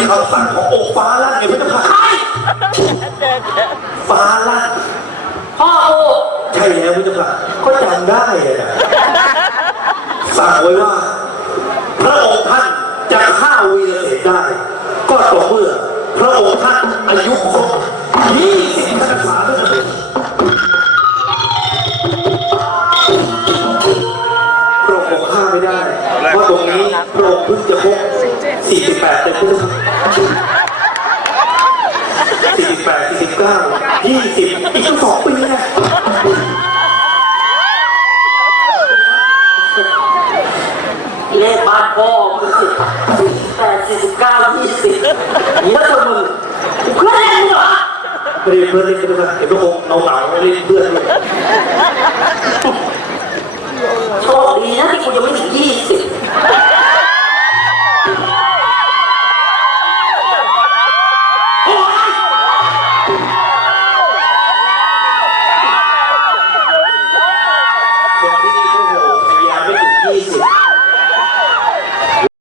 เป็นคำสั่งขององค์ฟ้าลั่นไงพระเจ้าค่ะใครฟ้าลั่นพ่อกูใช่แล้วพระเจ้าค่ะก็จำได้อะนะสั่งไว้ว่า พระองค์ท่านจะฆ่าวีรเสนได้ ก็ต่อเมื่อ พระองค์ท่านอายุครบยี่สิบพรรษาเท่านั้นพระองค์คงฆ่าไม่ได้เพราะตรงนี้พระองค์เพิ่งจะครบ48เต็มที่ 48 49 20อีกตั้งสองปีนะเลขบ้านพ่อมึงสิแปดสี่สิบเก้ายี่สิบนี่ถ้าคนมึงกูเพื่อนเล่นมึงเหรอไม่ได้เพื่อนเล่นกันด้วยเห็นพระองค์เอาเหงาเล่นเพื่อน ค